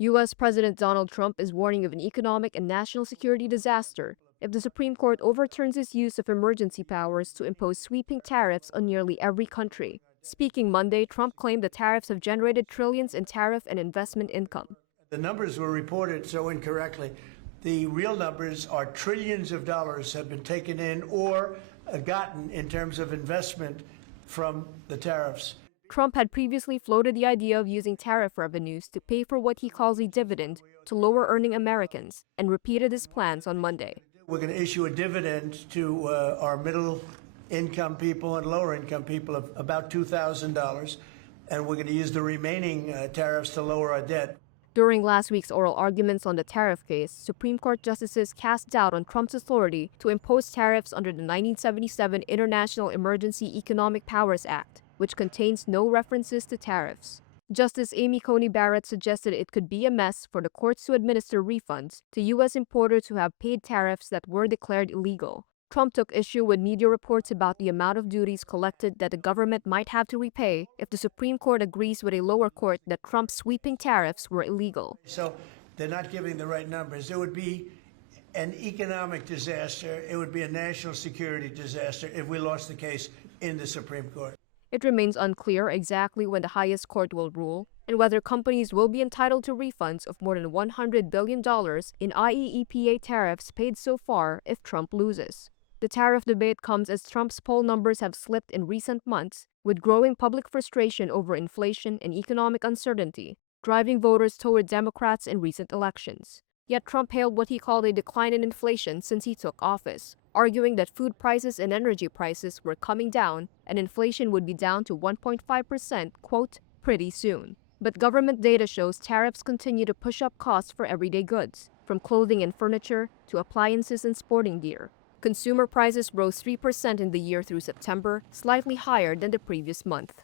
U.S. President Donald Trump is warning of an economic and national security disaster if the Supreme Court overturns its use of emergency powers to impose sweeping tariffs on nearly every country. Speaking Monday, Trump claimed the tariffs have generated trillions in tariff and investment income. The numbers were reported so incorrectly. The real numbers are trillions of dollars have been taken in or gotten in terms of investment from the tariffs. Trump had previously floated the idea of using tariff revenues to pay for what he calls a dividend to lower earning Americans and repeated his plans on Monday. We're going to issue a dividend to our middle income people and lower income people of about $2,000, and we're going to use the remaining tariffs to lower our debt. During last week's oral arguments on the tariff case, Supreme Court justices cast doubt on Trump's authority to impose tariffs under the 1977 International Emergency Economic Powers Act, which contains no references to tariffs. Justice Amy Coney Barrett suggested it could be a mess for the courts to administer refunds to U.S. importers who have paid tariffs that were declared illegal. Trump took issue with media reports about the amount of duties collected that the government might have to repay if the Supreme Court agrees with a lower court that Trump's sweeping tariffs were illegal. So they're not giving the right numbers. It would be an economic disaster. It would be a national security disaster if we lost the case in the Supreme Court. It remains unclear exactly when the highest court will rule and whether companies will be entitled to refunds of more than $100 billion in IEEPA tariffs paid so far if Trump loses. The tariff debate comes as Trump's poll numbers have slipped in recent months, with growing public frustration over inflation and economic uncertainty, driving voters toward Democrats in recent elections. Yet Trump hailed what he called a decline in inflation since he took office, arguing that food prices and energy prices were coming down and inflation would be down to 1.5%, quote, pretty soon. But government data shows tariffs continue to push up costs for everyday goods, from clothing and furniture to appliances and sporting gear. Consumer prices rose 3% in the year through September, slightly higher than the previous month.